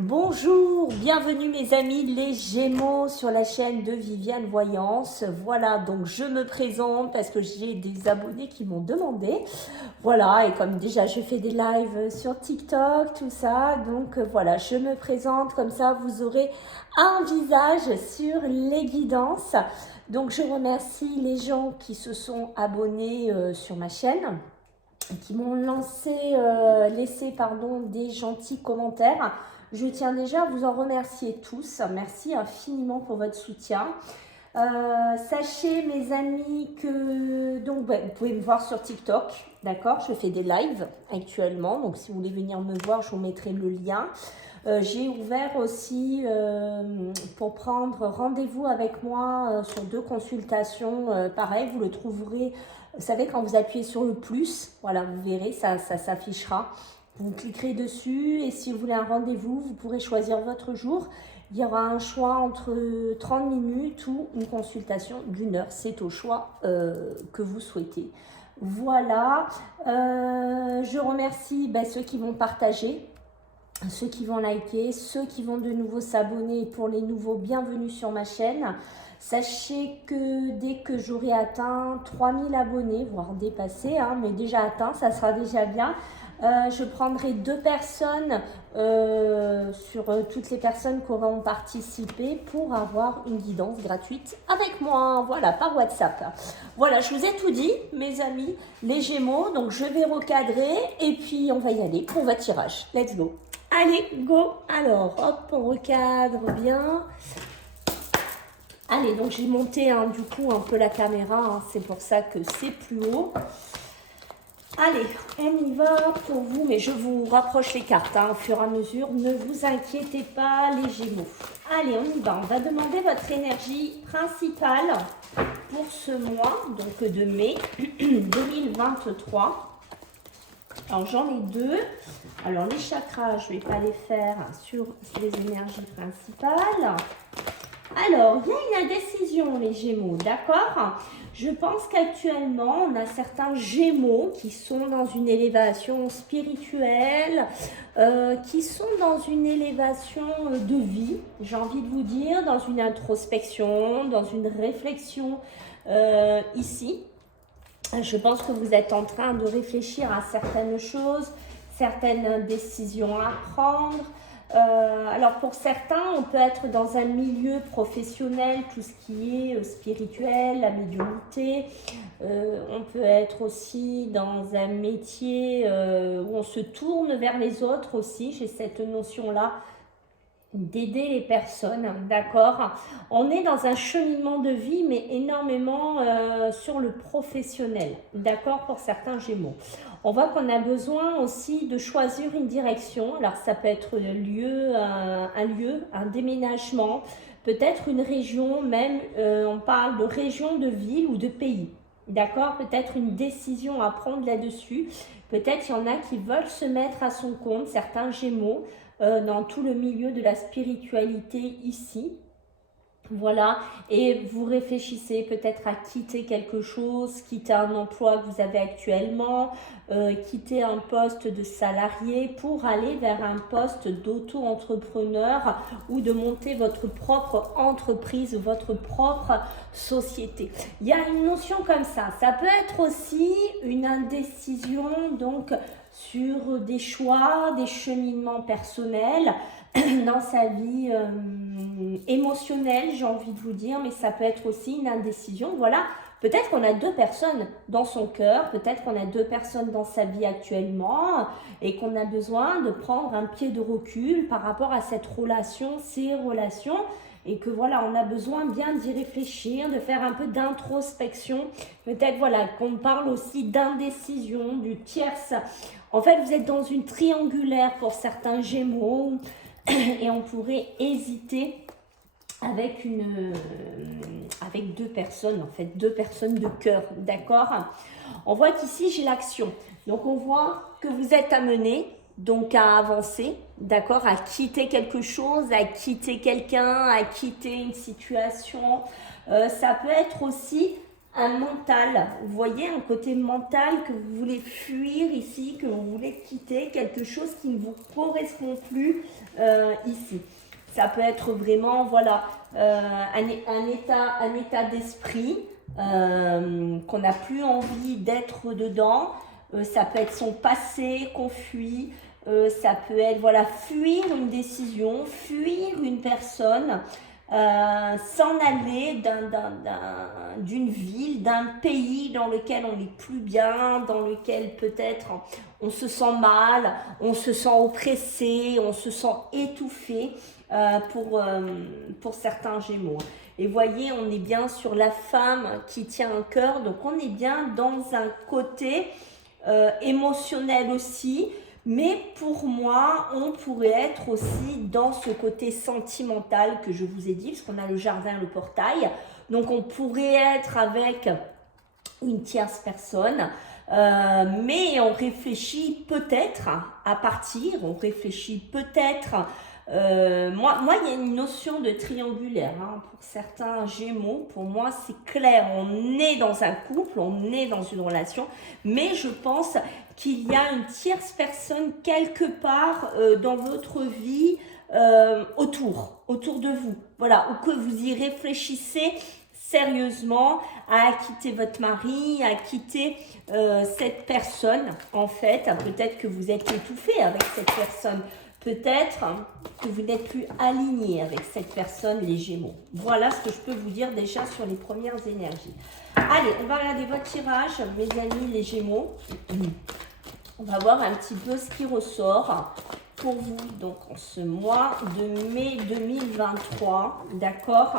Bonjour, bienvenue mes amis les Gémeaux sur la chaîne de Viviane Voyance. Voilà, donc je me présente parce que j'ai des abonnés qui m'ont demandé. Voilà, et comme déjà je fais des lives sur TikTok, tout ça, donc voilà, je me présente comme ça, vous aurez un visage sur les guidances. Donc je remercie les gens qui se sont abonnés sur ma chaîne, qui m'ont laissé des gentils commentaires. Je tiens déjà à vous en remercier tous. Merci infiniment pour votre soutien. Sachez mes amis que vous pouvez me voir sur TikTok, d'accord? Je fais des lives actuellement, donc si vous voulez venir me voir, je vous mettrai le lien. J'ai ouvert aussi pour prendre rendez-vous avec moi sur 2 consultations. Pareil, vous le trouverez, vous savez, quand vous appuyez sur le plus, voilà, vous verrez, ça s'affichera. Vous cliquerez dessus et si vous voulez un rendez-vous, vous pourrez choisir votre jour. Il y aura un choix entre 30 minutes ou une consultation d'1 heure. C'est au choix que vous souhaitez. Voilà, je remercie ceux qui vont partager, ceux qui vont liker, ceux qui vont de nouveau s'abonner. Pour les nouveaux, bienvenue sur ma chaîne. Sachez que dès que j'aurai atteint 3000 abonnés, voire dépassé, mais déjà atteint, ça sera déjà bien. Je prendrai 2 personnes sur toutes les personnes qui auront participé pour avoir une guidance gratuite avec moi, voilà, par WhatsApp. Voilà, je vous ai tout dit, mes amis, les Gémeaux. Donc, je vais recadrer et puis on va y aller pour votre tirage. Let's go. Allez, go. Alors, hop, on recadre bien. Allez, donc j'ai monté du coup un peu la caméra, c'est pour ça que c'est plus haut. Allez, on y va pour vous, mais je vous rapproche les cartes au fur et à mesure. Ne vous inquiétez pas, les Gémeaux. Allez, on y va. On va demander votre énergie principale pour ce mois, donc de mai 2023. Alors, j'en ai 2. Alors, les chakras, je ne vais pas les faire sur les énergies principales. Alors, il y a une indécision, les Gémeaux, d'accord? Je pense qu'actuellement, on a certains Gémeaux qui sont dans une élévation spirituelle, qui sont dans une élévation de vie, j'ai envie de vous dire, dans une introspection, dans une réflexion ici. Je pense que vous êtes en train de réfléchir à certaines choses, certaines décisions à prendre. Alors pour certains, on peut être dans un milieu professionnel, tout ce qui est spirituel, la médiumnité. On peut être aussi dans un métier où on se tourne vers les autres aussi. J'ai cette notion-là d'aider les personnes, d'accord? On est dans un cheminement de vie, mais énormément sur le professionnel, d'accord, pour certains Gémeaux. On voit qu'on a besoin aussi de choisir une direction. Alors ça peut être un lieu, un déménagement, peut-être une région, même on parle de région, de ville ou de pays, d'accord? Peut-être une décision à prendre là-dessus. Peut-être il y en a qui veulent se mettre à son compte, certains Gémeaux, dans tout le milieu de la spiritualité ici. Voilà, et vous réfléchissez peut-être à quitter quelque chose, quitter un emploi que vous avez actuellement, quitter un poste de salarié pour aller vers un poste d'auto-entrepreneur ou de monter votre propre entreprise, votre propre société. Il y a une notion comme ça. Ça peut être aussi une indécision donc sur des choix, des cheminements personnels dans sa vie émotionnelle, j'ai envie de vous dire, mais ça peut être aussi une indécision. Voilà, peut-être qu'on a 2 personnes dans son cœur, peut-être qu'on a 2 personnes dans sa vie actuellement et qu'on a besoin de prendre un pied de recul par rapport à cette relation, ces relations, et que voilà, on a besoin bien d'y réfléchir, de faire un peu d'introspection. Peut-être voilà, qu'on parle aussi d'indécision, du tierce. En fait, vous êtes dans une triangulaire pour certains Gémeaux et on pourrait hésiter avec 2 personnes, en fait, 2 personnes de cœur, d'accord? On voit qu'ici, j'ai l'action. Donc, on voit que vous êtes amené, donc à avancer, d'accord? À quitter quelque chose, à quitter quelqu'un, à quitter une situation. Ça peut être aussi un mental, vous voyez, un côté mental que vous voulez fuir ici, que vous voulez quitter, quelque chose qui ne vous correspond plus ici. Ça peut être vraiment, voilà, un état d'esprit qu'on n'a plus envie d'être dedans. Ça peut être son passé qu'on fuit. Ça peut être, voilà, fuir une décision, fuir une personne. S'en aller d'une ville, d'un pays dans lequel on n'est plus bien, dans lequel peut-être on se sent mal, on se sent oppressé, on se sent étouffé pour certains Gémeaux. Et voyez, on est bien sur la femme qui tient un cœur, donc on est bien dans un côté émotionnel aussi. Mais pour moi, on pourrait être aussi dans ce côté sentimental que je vous ai dit, parce qu'on a le jardin, le portail. Donc, on pourrait être avec une tierce personne, mais on réfléchit peut-être à partir, on réfléchit peut-être... moi, il y a une notion de triangulaire hein, pour certains Gémeaux. Pour moi, c'est clair. On est dans un couple, on est dans une relation, mais je pense qu'il y a une tierce personne quelque part dans votre vie autour de vous. Voilà, ou que vous y réfléchissez sérieusement à quitter votre mari, à quitter cette personne. En fait, peut-être que vous êtes étouffé avec cette personne. Peut-être que vous n'êtes plus aligné avec cette personne, les Gémeaux. Voilà ce que je peux vous dire déjà sur les premières énergies. Allez, on va regarder votre tirage, mes amis, les Gémeaux. On va voir un petit peu ce qui ressort pour vous, donc en ce mois de mai 2023. D'accord ?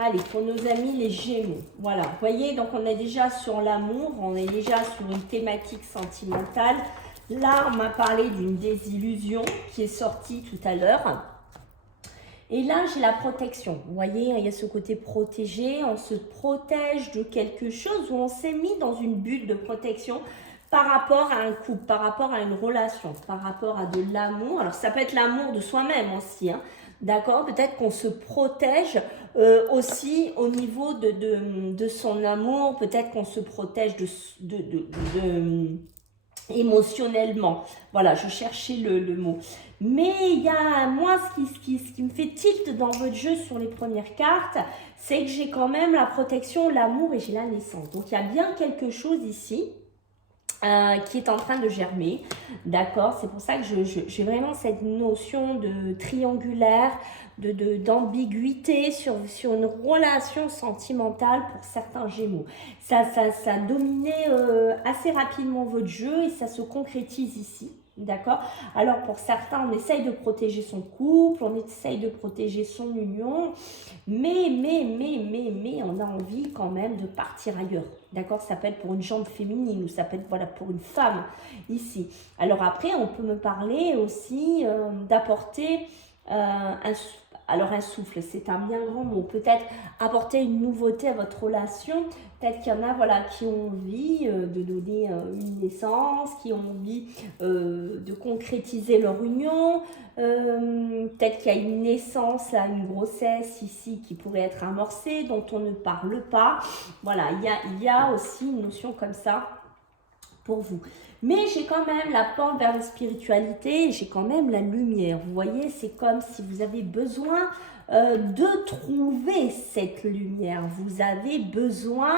Allez, pour nos amis les Gémeaux. Voilà, vous voyez, donc on est déjà sur l'amour, on est déjà sur une thématique sentimentale. Là, on m'a parlé d'une désillusion qui est sortie tout à l'heure. Et là, j'ai la protection. Vous voyez, il y a ce côté protégé. On se protège de quelque chose où on s'est mis dans une bulle de protection par rapport à un couple, par rapport à une relation, par rapport à de l'amour. Alors, ça peut être l'amour de soi-même aussi, hein. D'accord? Peut-être qu'on se protège aussi au niveau de son amour. Peut-être qu'on se protège émotionnellement. Voilà, je cherchais le mot. Mais il y a, moi, ce qui me fait tilt dans votre jeu sur les premières cartes, c'est que j'ai quand même la protection, l'amour et j'ai la naissance. Donc, il y a bien quelque chose ici qui est en train de germer. D'accord? C'est pour ça que j'ai vraiment cette notion de triangulaire, d'ambiguïté sur une relation sentimentale pour certains Gémeaux. Ça dominait assez rapidement votre jeu et ça se concrétise ici. D'accord? Alors pour certains, on essaye de protéger son couple, on essaye de protéger son union, mais on a envie quand même de partir ailleurs. D'accord? Ça peut être pour une jambe féminine ou ça peut être voilà, pour une femme ici. Alors après, on peut me parler aussi d'apporter un souffle, c'est un bien grand mot. Peut-être apporter une nouveauté à votre relation. Peut-être qu'il y en a voilà, qui ont envie de donner une naissance, qui ont envie de concrétiser leur union. Peut-être qu'il y a une naissance, là, une grossesse ici qui pourrait être amorcée, dont on ne parle pas. Voilà, il y a aussi une notion comme ça pour vous. Mais j'ai quand même la pente vers la spiritualité, j'ai quand même la lumière. Vous voyez, c'est comme si vous avez besoin de trouver cette lumière. Vous avez besoin,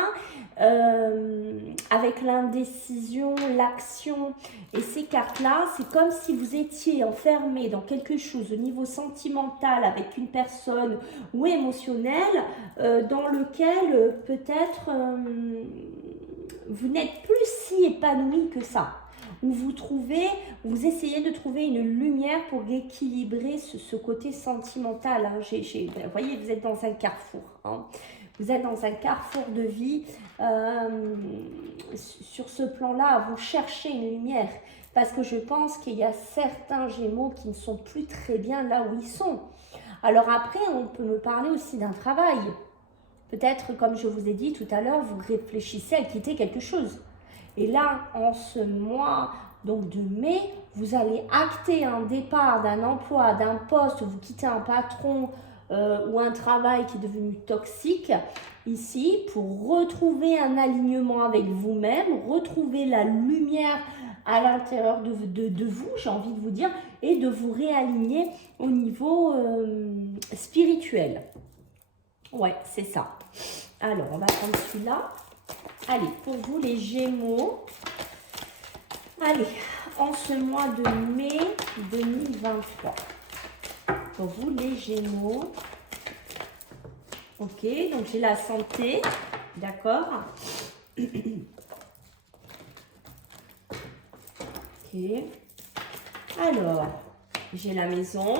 avec l'indécision, l'action et ces cartes-là, c'est comme si vous étiez enfermé dans quelque chose au niveau sentimental avec une personne ou émotionnel dans lequel peut-être... vous n'êtes plus si épanoui que ça, où vous essayez de trouver une lumière pour équilibrer ce côté sentimental. Hein. Vous voyez, vous êtes dans un carrefour. Hein. Vous êtes dans un carrefour de vie. Sur ce plan-là, vous cherchez une lumière. Parce que je pense qu'il y a certains Gémeaux qui ne sont plus très bien là où ils sont. Alors après, on peut me parler aussi d'un travail. Peut-être, comme je vous ai dit tout à l'heure, vous réfléchissez à quitter quelque chose. Et là, en ce mois donc de mai, vous allez acter un départ d'un emploi, d'un poste, vous quittez un patron ou un travail qui est devenu toxique, ici, pour retrouver un alignement avec vous-même, retrouver la lumière à l'intérieur de vous, j'ai envie de vous dire, et de vous réaligner au niveau spirituel. Ouais, c'est ça. Alors, on va prendre celui-là. Allez, pour vous les Gémeaux, allez, en ce mois de mai 2023. Pour vous les Gémeaux. Ok, donc j'ai la santé, d'accord. Ok. Alors, j'ai la maison.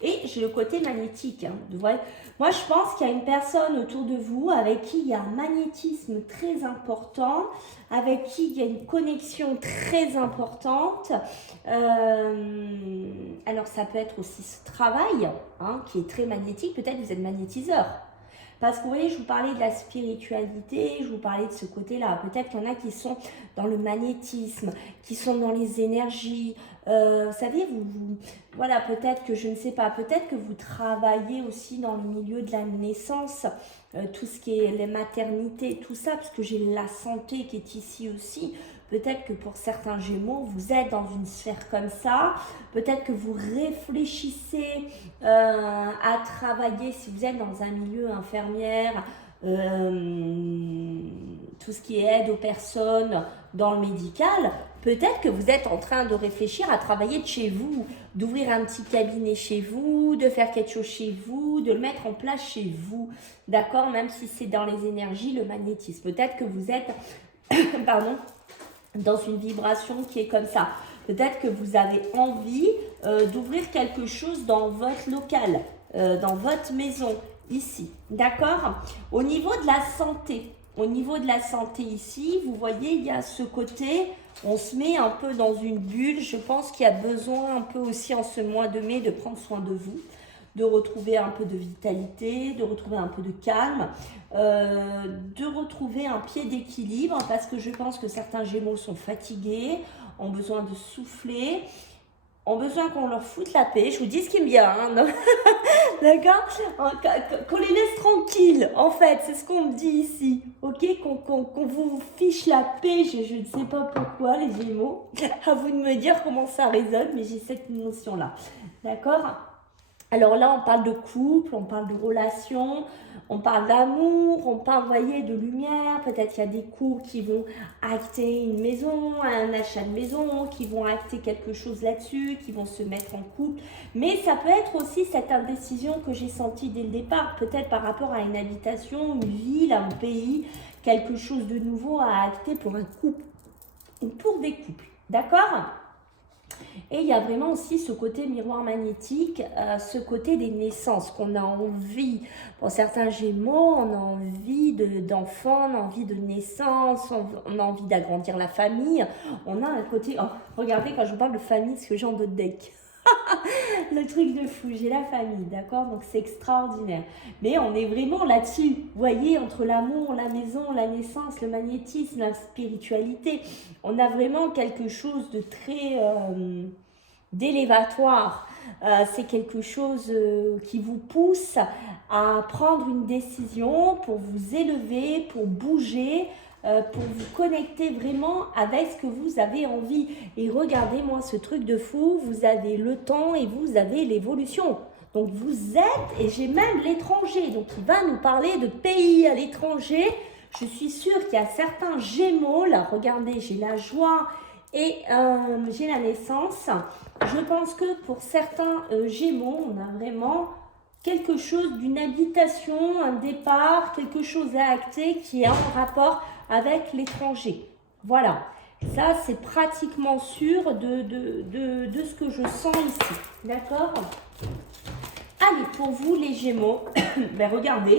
Et j'ai le côté magnétique. Hein. Moi, je pense qu'il y a une personne autour de vous avec qui il y a un magnétisme très important, avec qui il y a une connexion très importante. Alors, ça peut être aussi ce travail hein, qui est très magnétique. Peut-être que vous êtes magnétiseur. Parce que vous voyez, je vous parlais de la spiritualité, je vous parlais de ce côté-là. Peut-être qu'il y en a qui sont dans le magnétisme, qui sont dans les énergies. Vous savez, voilà, peut-être que, je ne sais pas, peut-être que vous travaillez aussi dans le milieu de la naissance, tout ce qui est les maternités, tout ça, parce que j'ai la santé qui est ici aussi. Peut-être que pour certains Gémeaux, vous êtes dans une sphère comme ça. Peut-être que vous réfléchissez à travailler, si vous êtes dans un milieu infirmière, tout ce qui est aide aux personnes dans le médical. Peut-être que vous êtes en train de réfléchir à travailler de chez vous, d'ouvrir un petit cabinet chez vous, de faire quelque chose chez vous, de le mettre en place chez vous. D'accord? Même si c'est dans les énergies, le magnétisme. Peut-être que vous êtes... pardon, dans une vibration qui est comme ça. Peut-être que vous avez envie d'ouvrir quelque chose dans votre local, dans votre maison, ici. D'accord? Au niveau de la santé, ici, vous voyez, il y a ce côté, on se met un peu dans une bulle. Je pense qu'il y a besoin un peu aussi en ce mois de mai de prendre soin de vous, de retrouver un peu de vitalité, de retrouver un peu de calme, de retrouver un pied d'équilibre parce que je pense que certains Gémeaux sont fatigués, ont besoin de souffler, ont besoin qu'on leur foute la paix. Je vous dis ce qui me vient, hein, d'accord? Qu'on les laisse tranquilles, en fait, c'est ce qu'on me dit ici, ok? Qu'on vous fiche la paix, je ne sais pas pourquoi, les Gémeaux. À vous de me dire comment ça résonne, mais j'ai cette notion-là, d'accord? Alors là, on parle de couple, on parle de relation, on parle d'amour, on parle, vous voyez, de lumière. Peut-être qu'il y a des couples qui vont acter une maison, un achat de maison, qui vont acter quelque chose là-dessus, qui vont se mettre en couple. Mais ça peut être aussi cette indécision que j'ai sentie dès le départ, peut-être par rapport à une habitation, une ville, un pays, quelque chose de nouveau à acter pour un couple ou pour des couples. D'accord ? Et il y a vraiment aussi ce côté miroir magnétique, ce côté des naissances qu'on a envie. Pour certains Gémeaux, on a envie d'enfants, on a envie de naissance, on a envie d'agrandir la famille. On a un côté... Oh, regardez quand je vous parle de famille, ce que j'ai en d'autres decks. Le truc de fou, j'ai la famille, d'accord? Donc c'est extraordinaire. Mais on est vraiment là-dessus, vous voyez, entre l'amour, la maison, la naissance, le magnétisme, la spiritualité. On a vraiment quelque chose de très d'élévatoire. C'est quelque chose qui vous pousse à prendre une décision pour vous élever, pour bouger, pour vous connecter vraiment avec ce que vous avez envie. Et regardez-moi ce truc de fou, vous avez le temps et vous avez l'évolution. Donc vous êtes, et j'ai même l'étranger, donc il va nous parler de pays à l'étranger. Je suis sûre qu'il y a certains Gémeaux, là regardez, j'ai la joie et j'ai la naissance. Je pense que pour certains Gémeaux, on a vraiment quelque chose d'une habitation, un départ, quelque chose à acter qui est en rapport avec l'étranger. Voilà, ça c'est pratiquement sûr de ce que je sens ici. D'accord? Allez, pour vous les Gémeaux, ben regardez,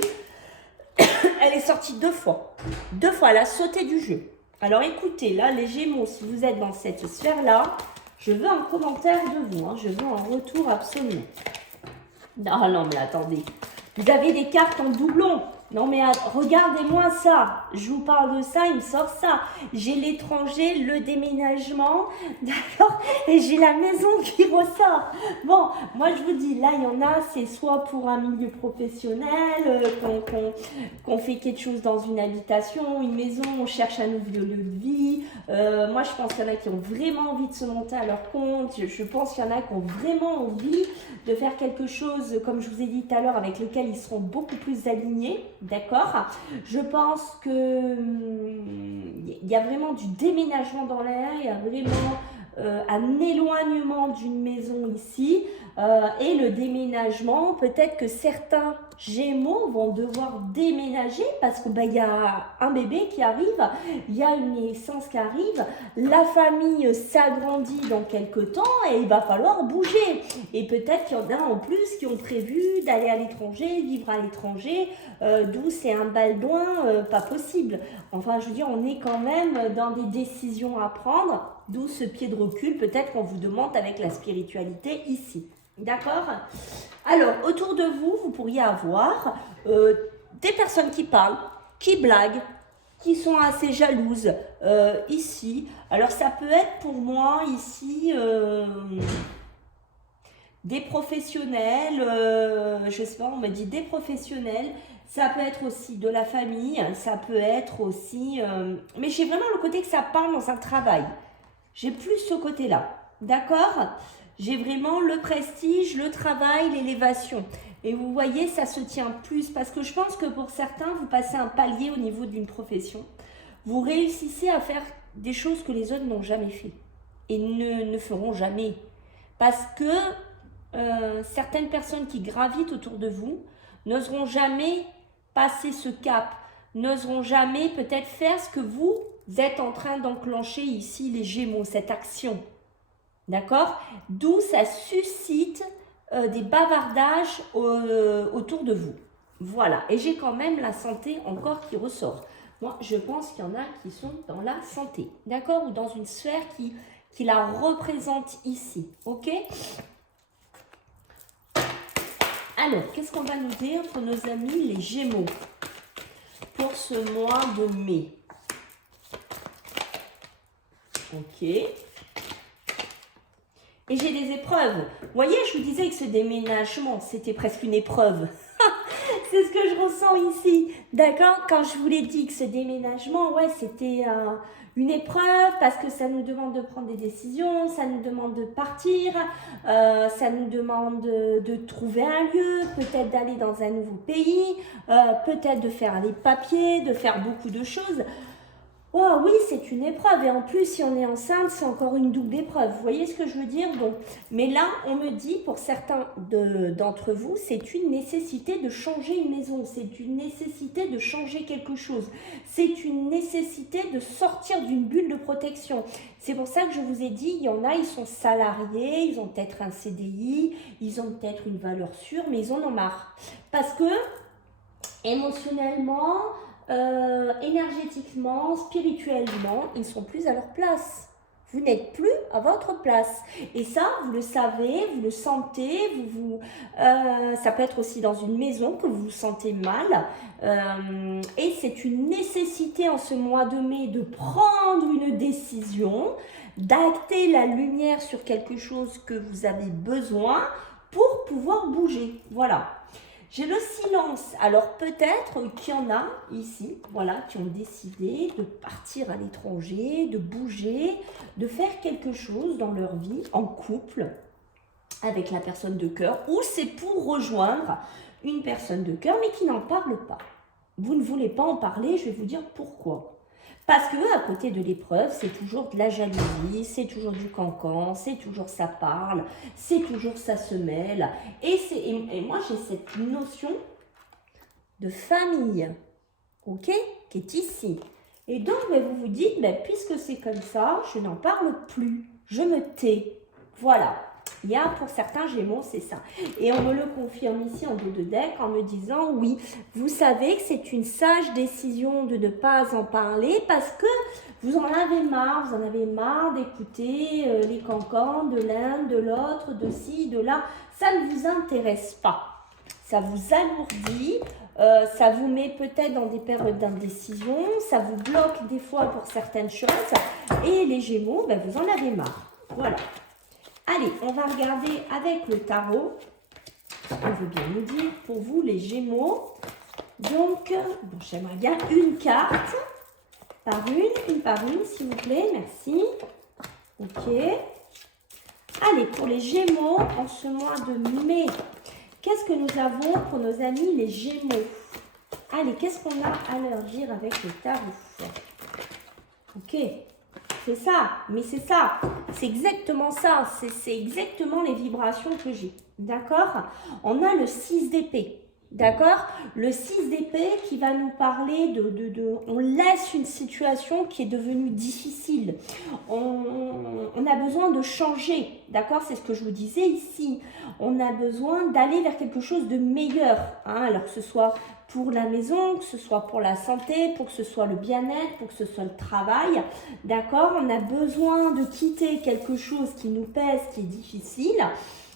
elle est sortie 2 fois. 2 fois, elle a sauté du jeu. Alors écoutez, là les Gémeaux, si vous êtes dans cette sphère-là, je veux un commentaire de vous, hein, je veux un retour absolument. Non, non, mais attendez, vous avez des cartes en doublon. Non mais regardez-moi ça, je vous parle de ça, il me sort ça. J'ai l'étranger, le déménagement, d'accord, et j'ai la maison qui ressort. Bon, moi je vous dis, là il y en a, c'est soit pour un milieu professionnel, qu'on fait quelque chose dans une habitation, une maison, on cherche un nouveau lieu de vie. Moi je pense qu'il y en a qui ont vraiment envie de se monter à leur compte, je pense qu'il y en a qui ont vraiment envie de faire quelque chose, comme je vous ai dit tout à l'heure, avec lequel ils seront beaucoup plus alignés. D'accord. Je pense que il y a vraiment du déménagement dans l'air, il y a vraiment un éloignement d'une maison ici et le déménagement, peut-être que certains Gémeaux vont devoir déménager parce que y a un bébé qui arrive, il y a une naissance qui arrive, la famille s'agrandit dans quelques temps et il va falloir bouger. Et peut-être qu'il y en a en plus qui ont prévu d'aller à l'étranger, vivre à l'étranger, d'où c'est un baldouin pas possible. Enfin, je veux dire, on est quand même dans des décisions à prendre, d'où ce pied de recul, peut-être qu'on vous demande avec la spiritualité ici. D'accord? Alors, autour de vous, vous pourriez avoir des personnes qui parlent, qui blaguent, qui sont assez jalouses ici. Alors, ça peut être pour moi ici des professionnels, je sais pas, on me dit des professionnels. Ça peut être aussi de la famille, ça peut être aussi... mais j'ai vraiment le côté que ça parle dans un travail. J'ai plus ce côté-là, d'accord? J'ai vraiment le prestige, le travail, l'élévation. Et vous voyez, ça se tient plus parce que je pense que pour certains, vous passez un palier au niveau d'une profession. Vous réussissez à faire des choses que les autres n'ont jamais fait et ne feront jamais. Parce que certaines personnes qui gravitent autour de vous n'oseront jamais passer ce cap, n'oseront jamais peut-être faire ce que vous êtes en train d'enclencher ici, les Gémeaux, cette action. D'accord? D'où ça suscite des bavardages autour de vous. Voilà. Et j'ai quand même la santé encore qui ressort. Moi, je pense qu'il y en a qui sont dans la santé. D'accord? Ou dans une sphère qui la représente ici. Ok? Alors, qu'est-ce qu'on va nous dire pour nos amis les Gémeaux pour ce mois de mai? Ok. Et j'ai des épreuves. Vous voyez, je vous disais que ce déménagement, c'était presque une épreuve. C'est ce que je ressens ici. D'accord? Quand je vous l'ai dit que ce déménagement, ouais, c'était une épreuve parce que ça nous demande de prendre des décisions, ça nous demande de partir, ça nous demande de trouver un lieu, peut-être d'aller dans un nouveau pays, peut-être de faire les papiers, de faire beaucoup de choses. Oh oui, c'est une épreuve et en plus, si on est enceinte, c'est encore une double épreuve. Vous voyez ce que je veux dire? Donc, mais là, on me dit, pour certains d'entre vous, c'est une nécessité de changer une maison, c'est une nécessité de changer quelque chose, c'est une nécessité de sortir d'une bulle de protection. C'est pour ça que je vous ai dit, il y en a, ils sont salariés, ils ont peut-être un CDI, ils ont peut-être une valeur sûre, mais ils en ont marre. Parce que, émotionnellement... énergétiquement, spirituellement, ils ne sont plus à leur place. Vous n'êtes plus à votre place. Et ça, vous le savez, vous le sentez, ça peut être aussi dans une maison que vous vous sentez mal. Et c'est une nécessité en ce mois de mai de prendre une décision, d'acter la lumière sur quelque chose que vous avez besoin pour pouvoir bouger. Voilà. J'ai le silence. Alors peut-être qu'il y en a ici, voilà, qui ont décidé de partir à l'étranger, de bouger, de faire quelque chose dans leur vie en couple avec la personne de cœur, ou c'est pour rejoindre une personne de cœur mais qui n'en parle pas. Vous ne voulez pas en parler, je vais vous dire pourquoi. Parce que à côté de l'épreuve, c'est toujours de la jalousie, c'est toujours du cancan, c'est toujours ça parle, c'est toujours ça se mêle. Et moi, j'ai cette notion de famille, ok, qui est ici. Et donc, vous vous dites, puisque c'est comme ça, je n'en parle plus, je me tais. Voilà. Il y a pour certains Gémeaux, c'est ça. Et on me le confirme ici en dos de deck en me disant, oui, vous savez que c'est une sage décision de ne pas en parler parce que vous en avez marre d'écouter les cancans de l'un, de l'autre, de ci, de là. Ça ne vous intéresse pas. Ça vous alourdit, Ça vous met peut-être dans des périodes d'indécision, ça vous bloque des fois pour certaines choses. Et les Gémeaux, ben, vous en avez marre. Voilà. Allez, on va regarder avec le tarot. On veut bien nous dire pour vous les Gémeaux. Donc, bon, j'aimerais bien une carte par une, s'il vous plaît. Merci. Ok. Allez, pour les Gémeaux, en ce mois de mai, qu'est-ce que nous avons pour nos amis les Gémeaux? Allez, qu'est-ce qu'on a à leur dire avec le tarot? Ok, c'est ça, mais c'est ça. C'est exactement ça. C'est exactement les vibrations que j'ai. D'accord? On a le 6 d'épée. D'accord? Le 6 d'épée qui va nous parler on laisse une situation qui est devenue difficile. On a besoin de changer. D'accord? C'est ce que je vous disais ici. On a besoin d'aller vers quelque chose de meilleur. Hein? Alors que ce soit pour la maison, que ce soit pour la santé, pour que ce soit le bien-être, pour que ce soit le travail. D'accord? On a besoin de quitter quelque chose qui nous pèse, qui est difficile.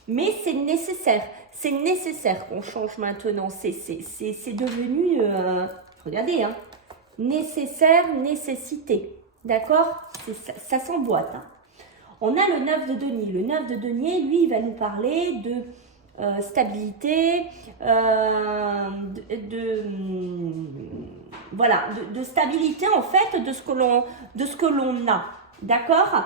Mais c'est nécessaire. C'est nécessaire qu'on change maintenant. C'est devenu, regardez, hein, nécessaire, nécessité. D'accord? Ça s'emboîte. Hein. On a le 9 de denier. Le 9 de denier, lui, il va nous parler de stabilité, voilà, de stabilité en fait de ce que l'on a. D'accord,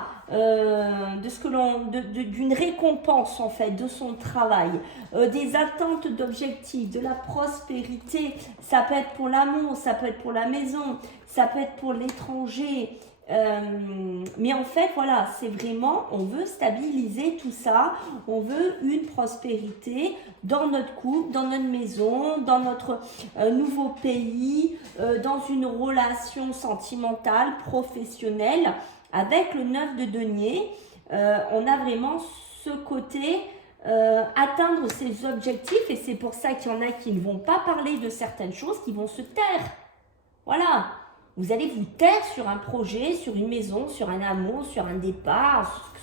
d'une récompense en fait de son travail, des attentes d'objectifs, de la prospérité. Ça peut être pour l'amour, ça peut être pour la maison, ça peut être pour l'étranger. Mais en fait, voilà, c'est vraiment, on veut stabiliser tout ça, on veut une prospérité dans notre couple, dans notre maison, dans notre nouveau pays, dans une relation sentimentale, professionnelle. Avec le 9 de denier, on a vraiment ce côté atteindre ses objectifs et c'est pour ça qu'il y en a qui ne vont pas parler de certaines choses, qui vont se taire. Voilà. Vous allez vous taire sur un projet, sur une maison, sur un amour, sur un départ,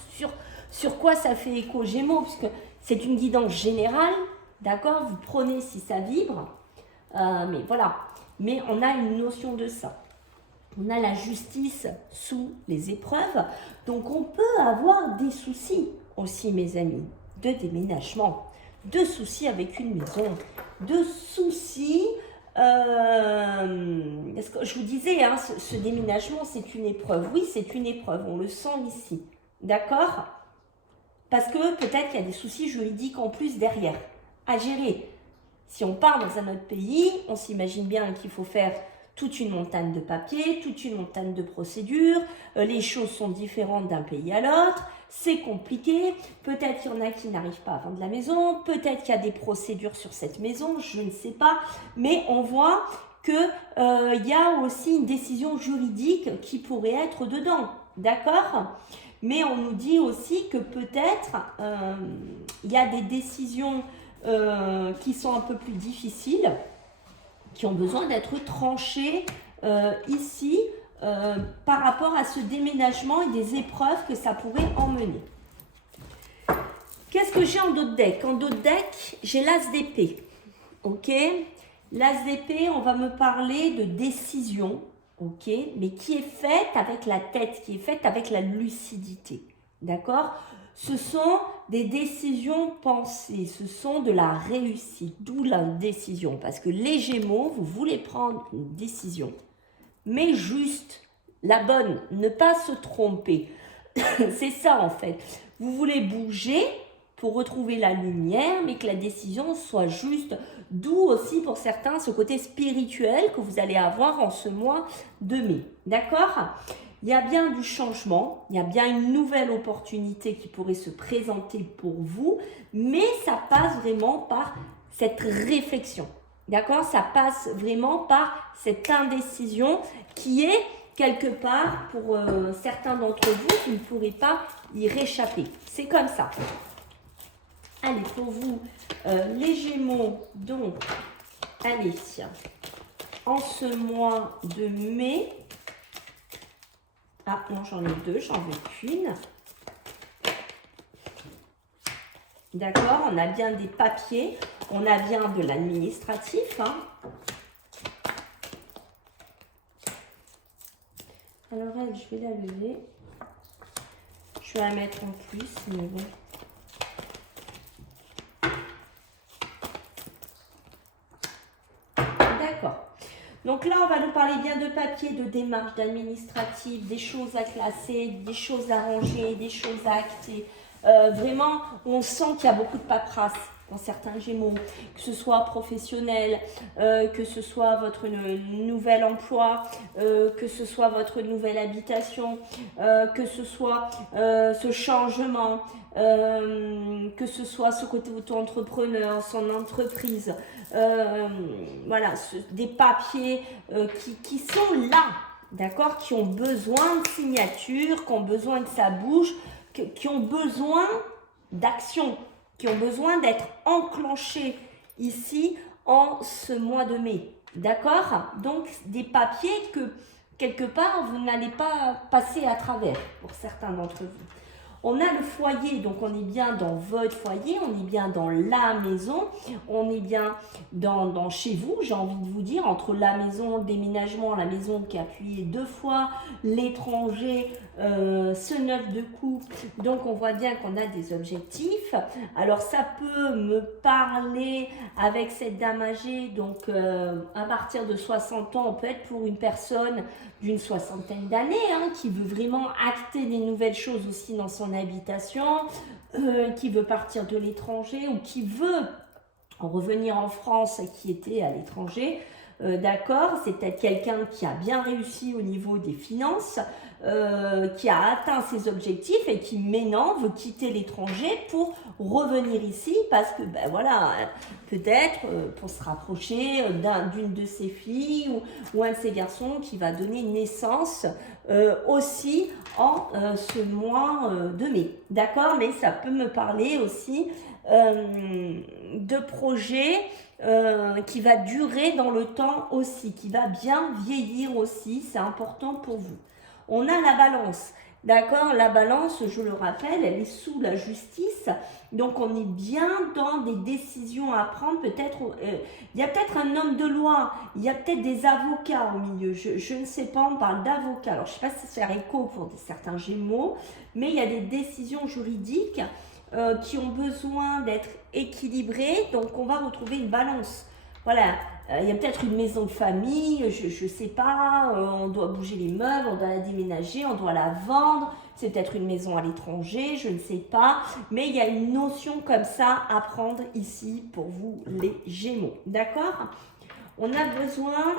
sur quoi ça fait écho Gémeaux, puisque c'est une guidance générale, d'accord? Vous prenez si ça vibre, mais voilà. Mais on a une notion de ça. On a la justice sous les épreuves, donc on peut avoir des soucis aussi, mes amis, de déménagement, de soucis avec une maison, de soucis... je vous disais, hein, ce déménagement, c'est une épreuve. Oui, c'est une épreuve, on le sent ici. D'accord? Parce que peut-être qu'il y a des soucis juridiques en plus derrière à gérer. Si on part dans un autre pays, on s'imagine bien qu'il faut faire toute une montagne de papiers, toute une montagne de procédures. Les choses sont différentes d'un pays à l'autre. C'est compliqué. Peut-être qu'il y en a qui n'arrivent pas à vendre la maison. Peut-être qu'il y a des procédures sur cette maison. Je ne sais pas. Mais on voit qu'il y a aussi une décision juridique qui pourrait être dedans. D'accord ? Mais on nous dit aussi que peut-être il y a des décisions qui sont un peu plus difficiles, qui ont besoin d'être tranchées ici par rapport à ce déménagement et des épreuves que ça pourrait emmener. Qu'est-ce que j'ai en dos de deck? En dos de deck, j'ai l'as d'épée. Ok? L'as d'épée, on va me parler de décision, ok? Mais qui est faite avec la tête, qui est faite avec la lucidité. D'accord? Ce sont des décisions pensées, ce sont de la réussite, d'où la décision. Parce que les Gémeaux, vous voulez prendre une décision, mais juste, la bonne, ne pas se tromper. C'est ça en fait. Vous voulez bouger pour retrouver la lumière, mais que la décision soit juste. D'où aussi pour certains ce côté spirituel que vous allez avoir en ce mois de mai. D'accord ? Il y a bien du changement, il y a bien une nouvelle opportunité qui pourrait se présenter pour vous, mais ça passe vraiment par cette réflexion. D'accord? Ça passe vraiment par cette indécision qui est quelque part, pour certains d'entre vous, vous ne pourrez pas y réchapper. C'est comme ça. Allez, pour vous, les Gémeaux, donc, allez, en ce mois de mai, ah non, j'en ai deux, j'en veux qu'une. D'accord, on a bien des papiers, on a bien de l'administratif, hein. Alors elle, je vais la lever. Je vais la mettre en plus, mais bon. D'accord. Donc là, on va nous parler bien de papier, de démarches, d'administratif, des choses à classer, des choses à ranger, des choses à acter. Vraiment, on sent qu'il y a beaucoup de paperasse dans certains Gémeaux, que ce soit professionnel, que ce soit votre nouvel emploi, que ce soit votre nouvelle habitation, que ce soit ce changement, que ce soit ce côté auto-entrepreneur, son entreprise. Voilà, des papiers qui sont là, d'accord, qui ont besoin de signature, qui ont besoin que ça bouge, qui ont besoin d'action, qui ont besoin d'être enclenchés ici en ce mois de mai, d'accord? Donc des papiers que quelque part vous n'allez pas passer à travers pour certains d'entre vous. On a le foyer, donc on est bien dans votre foyer, on est bien dans la maison, on est bien dans chez vous, j'ai envie de vous dire, entre la maison, le déménagement, la maison qui a appuyé 2 fois, l'étranger, ce 9 de coupe. Donc on voit bien qu'on a des objectifs. Alors ça peut me parler avec cette dame âgée, donc à partir de 60 ans, on peut être pour une personne d'une soixantaine d'années, hein, qui veut vraiment acter des nouvelles choses aussi dans son habitation, qui veut partir de l'étranger ou qui veut revenir en France et qui était à l'étranger. D'accord, c'est peut-être quelqu'un qui a bien réussi au niveau des finances, qui a atteint ses objectifs et qui maintenant veut quitter l'étranger pour revenir ici parce que, ben voilà, peut-être pour se rapprocher d'une de ses filles ou un de ses garçons qui va donner naissance aussi en ce mois de mai. D'accord, mais ça peut me parler aussi de projets qui va durer dans le temps aussi, qui va bien vieillir aussi, c'est important pour vous. On a la balance, d'accord? La balance, je le rappelle, elle est sous la justice, donc on est bien dans des décisions à prendre, peut-être, il y a peut-être un homme de loi, il y a peut-être des avocats au milieu, je ne sais pas, on parle d'avocats, alors je ne sais pas si c'est faire écho pour certains Gémeaux, mais il y a des décisions juridiques qui ont besoin d'être équilibrées, donc on va retrouver une balance. Voilà, il y a peut-être une maison de famille, je ne sais pas, on doit bouger les meubles, on doit la déménager, on doit la vendre, c'est peut-être une maison à l'étranger, je ne sais pas, mais il y a une notion comme ça à prendre ici pour vous les Gémeaux, d'accord? On a besoin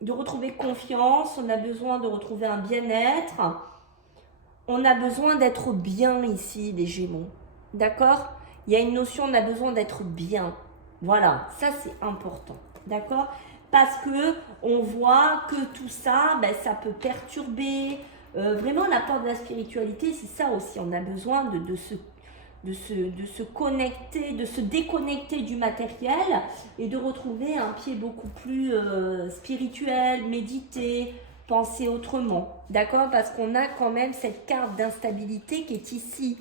de retrouver confiance, on a besoin de retrouver un bien-être. On a besoin d'être bien ici, les Gémeaux. D'accord? Il y a une notion, on a besoin d'être bien. Voilà, ça c'est important. D'accord? Parce que on voit que tout ça, ben, ça peut perturber. Vraiment, l'apport de la spiritualité, c'est ça aussi. On a besoin de se connecter, de se déconnecter du matériel et de retrouver un pied beaucoup plus spirituel, méditer, penser autrement, d'accord? Parce qu'on a quand même cette carte d'instabilité qui est ici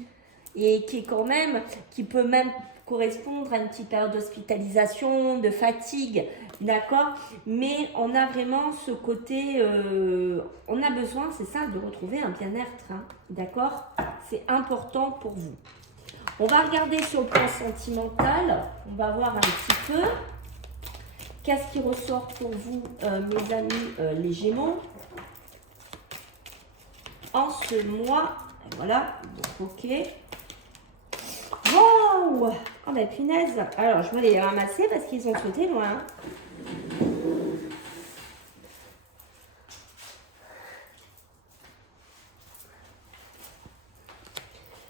et qui est quand même, qui peut même correspondre à une petite période d'hospitalisation, de fatigue, d'accord? Mais on a vraiment ce côté, on a besoin, c'est ça, de retrouver un bien-être, hein, d'accord? C'est important pour vous. On va regarder sur le plan sentimental, on va voir un petit peu qu'est-ce qui ressort pour vous, mes amis les Gémeaux, en ce mois. Voilà, donc ok. Wow! Oh ben punaise! Alors je vais les ramasser parce qu'ils ont sauté loin.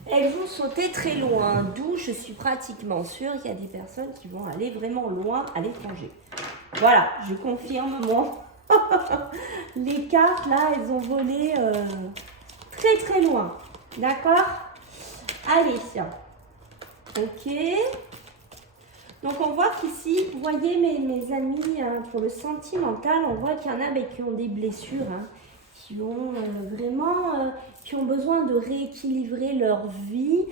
Elles vont sauter très loin, d'où je suis pratiquement sûre qu'il y a des personnes qui vont aller vraiment loin à l'étranger. Voilà, je confirme moi. Les cartes là, elles ont volé très très loin. D'accord? Allez, ok. Donc on voit qu'ici, vous voyez mes amis, pour le sentimental, on voit qu'il y en a qui ont des blessures, hein, qui ont vraiment, qui ont besoin de rééquilibrer leur vie,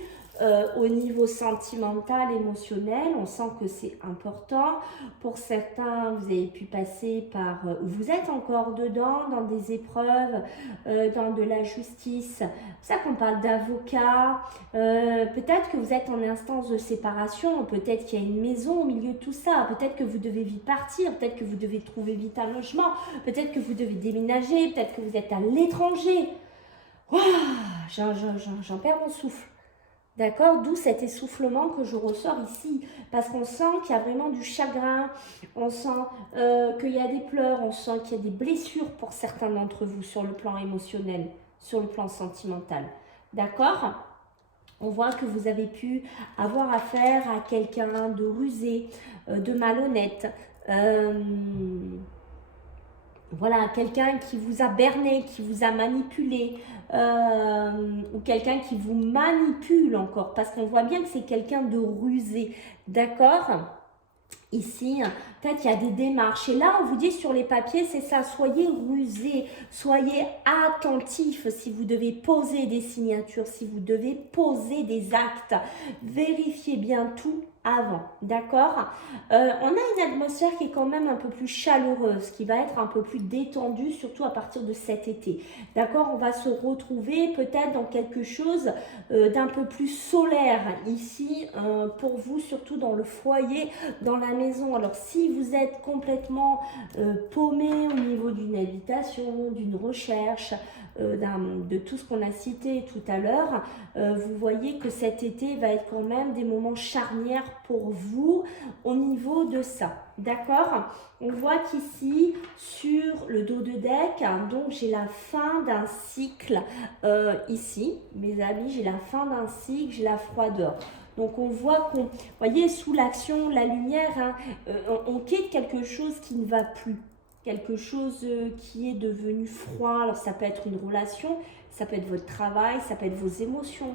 au niveau sentimental, émotionnel. On sent que c'est important. Pour certains, vous avez pu passer par, ou vous êtes encore dedans, dans des épreuves, dans de la justice. C'est pour ça qu'on parle d'avocat. Peut-être que vous êtes en instance de séparation. Peut-être qu'il y a une maison au milieu de tout ça. Peut-être que vous devez vite partir. Peut-être que vous devez trouver vite un logement. Peut-être que vous devez déménager. Peut-être que vous êtes à l'étranger. Waouh, j'en perds mon souffle. D'accord? D'où cet essoufflement que je ressors ici. Parce qu'on sent qu'il y a vraiment du chagrin, on sent qu'il y a des pleurs, on sent qu'il y a des blessures pour certains d'entre vous sur le plan émotionnel, sur le plan sentimental. D'accord? On voit que vous avez pu avoir affaire à quelqu'un de rusé, de malhonnête. Voilà, quelqu'un qui vous a berné, qui vous a manipulé, ou quelqu'un qui vous manipule encore, parce qu'on voit bien que c'est quelqu'un de rusé, d'accord? Ici, peut-être il y a des démarches. Et là, on vous dit sur les papiers, c'est ça, soyez rusés, soyez attentifs si vous devez poser des signatures, si vous devez poser des actes. Vérifiez bien tout avant, d'accord? On a une atmosphère qui est quand même un peu plus chaleureuse, qui va être un peu plus détendue, surtout à partir de cet été, d'accord? On va se retrouver peut-être dans quelque chose d'un peu plus solaire ici, pour vous, surtout dans le foyer, dans la maison. Alors, si vous êtes complètement paumé au niveau d'une habitation, d'une recherche, de tout ce qu'on a cité tout à l'heure, vous voyez que cet été va être quand même des moments charnières pour vous au niveau de ça, d'accord? On voit qu'ici, sur le dos de deck, donc j'ai la fin d'un cycle ici, mes amis, j'ai la fin d'un cycle, j'ai la froideur. Donc on voit qu'on, voyez, sous l'action, la lumière, hein, on quitte quelque chose qui ne va plus. Quelque chose qui est devenu froid. Alors ça peut être une relation, ça peut être votre travail, ça peut être vos émotions.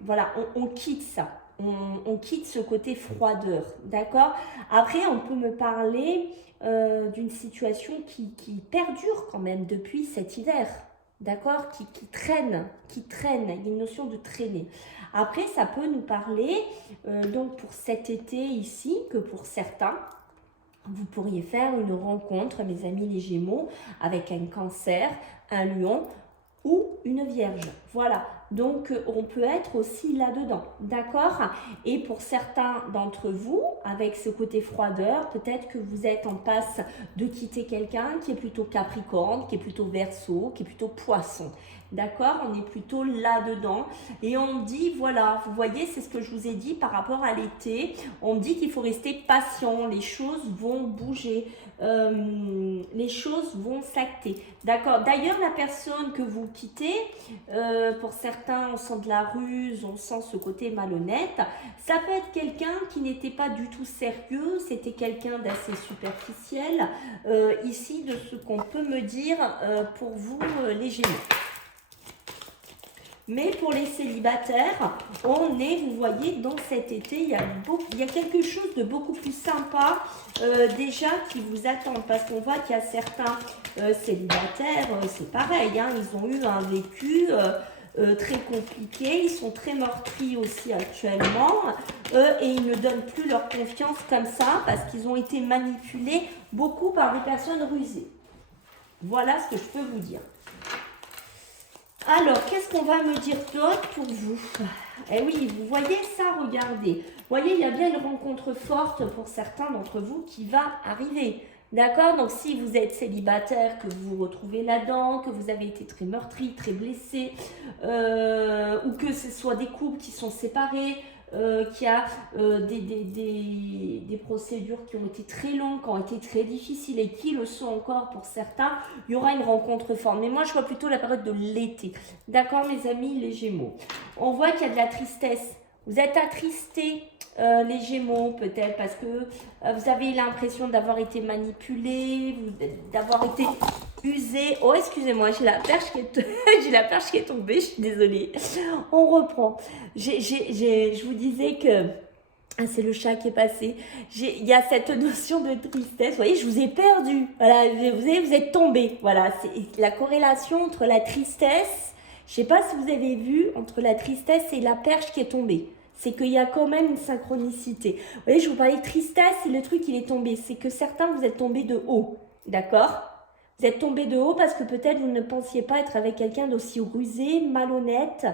Voilà, on quitte ça. On quitte ce côté froideur, d'accord? Après, on peut me parler d'une situation qui perdure quand même depuis cet hiver, d'accord? Qui traîne. Il y a une notion de traîner. Après, ça peut nous parler, donc pour cet été ici, que pour certains, vous pourriez faire une rencontre, mes amis les Gémeaux, avec un Cancer, un Lion ou une Vierge. Voilà, donc on peut être aussi là-dedans, d'accord? Et pour certains d'entre vous, avec ce côté froideur, peut-être que vous êtes en passe de quitter quelqu'un qui est plutôt Capricorne, qui est plutôt Verseau, qui est plutôt Poisson. D'accord? On est plutôt là-dedans. Et on dit, voilà, vous voyez, c'est ce que je vous ai dit par rapport à l'été. On dit qu'il faut rester patient. Les choses vont bouger. Les choses vont s'acter. D'accord? D'ailleurs, la personne que vous quittez, pour certains, on sent de la ruse, on sent ce côté malhonnête. Ça peut être quelqu'un qui n'était pas du tout sérieux. C'était quelqu'un d'assez superficiel. Ici, de ce qu'on peut me dire pour vous, les Gémeaux. Mais pour les célibataires, on est, vous voyez, dans cet été, il y a quelque chose de beaucoup plus sympa déjà qui vous attend. Parce qu'on voit qu'il y a certains célibataires, c'est pareil, hein, ils ont eu un vécu très compliqué, ils sont très meurtris aussi actuellement et ils ne donnent plus leur confiance comme ça parce qu'ils ont été manipulés beaucoup par des personnes rusées. Voilà ce que je peux vous dire. Alors, qu'est-ce qu'on va me dire d'autre pour vous? Eh oui, vous voyez ça, regardez. Vous voyez, il y a bien une rencontre forte pour certains d'entre vous qui va arriver. D'accord? Donc, si vous êtes célibataire, que vous vous retrouvez là-dedans, que vous avez été très meurtri, très blessé, ou que ce soit des couples qui sont séparés, qu'il y a des procédures qui ont été très longues, qui ont été très difficiles et qui le sont encore pour certains, il y aura une rencontre forte. Mais moi, je vois plutôt la période de l'été. D'accord, mes amis, les Gémeaux? On voit qu'il y a de la tristesse. Vous êtes attristés, les Gémeaux, peut-être, parce que vous avez l'impression d'avoir été manipulé, d'avoir été usé. Oh, excusez-moi, j'ai la perche qui est tombée, je suis désolée. On reprend. Je vous disais que... Ah, c'est le chat qui est passé. Il y a cette notion de tristesse. Vous voyez, je vous ai perdu. Voilà, vous êtes tombé. Voilà, c'est la corrélation entre la tristesse Je ne sais pas si vous avez vu entre la tristesse et la perche qui est tombée. C'est qu'il y a quand même une synchronicité. Vous voyez, je vous parlais de tristesse et le truc, il est tombé. C'est que certains, vous êtes tombés de haut. D'accord? Vous êtes tombés de haut parce que peut-être vous ne pensiez pas être avec quelqu'un d'aussi rusé, malhonnête.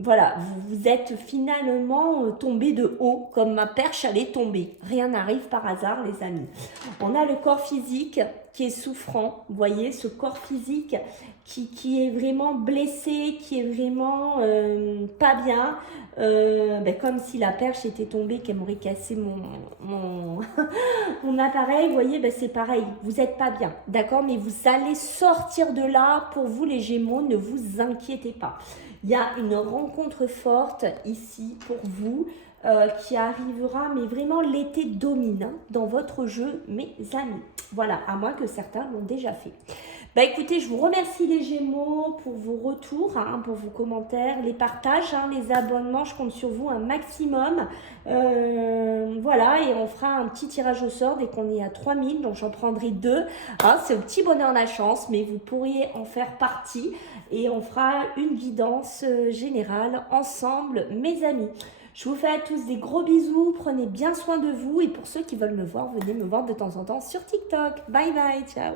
Voilà, vous êtes finalement tombés de haut, comme ma perche allait tomber. Rien n'arrive par hasard, les amis. On a le corps physique qui est souffrant. Vous voyez, ce corps physique qui est vraiment blessé, qui est vraiment pas bien. Comme si la perche était tombée, qu'elle m'aurait cassé mon appareil. Vous voyez, c'est pareil. Vous n'êtes pas bien, d'accord? Mais vous allez sortir de là. Pour vous, les Gémeaux, ne vous inquiétez pas. Il y a une rencontre forte ici pour vous qui arrivera, mais vraiment l'été domine dans votre jeu, mes amis. Voilà, à moins que certains l'ont déjà fait. Écoutez, je vous remercie les Gémeaux pour vos retours, pour vos commentaires, les partages, les abonnements. Je compte sur vous un maximum. Voilà, et on fera un petit tirage au sort dès qu'on est à 3000. Donc, j'en prendrai 2. C'est au petit bonheur la chance, mais vous pourriez en faire partie. Et on fera une guidance générale ensemble, mes amis. Je vous fais à tous des gros bisous. Prenez bien soin de vous. Et pour ceux qui veulent me voir, venez me voir de temps en temps sur TikTok. Bye bye, ciao.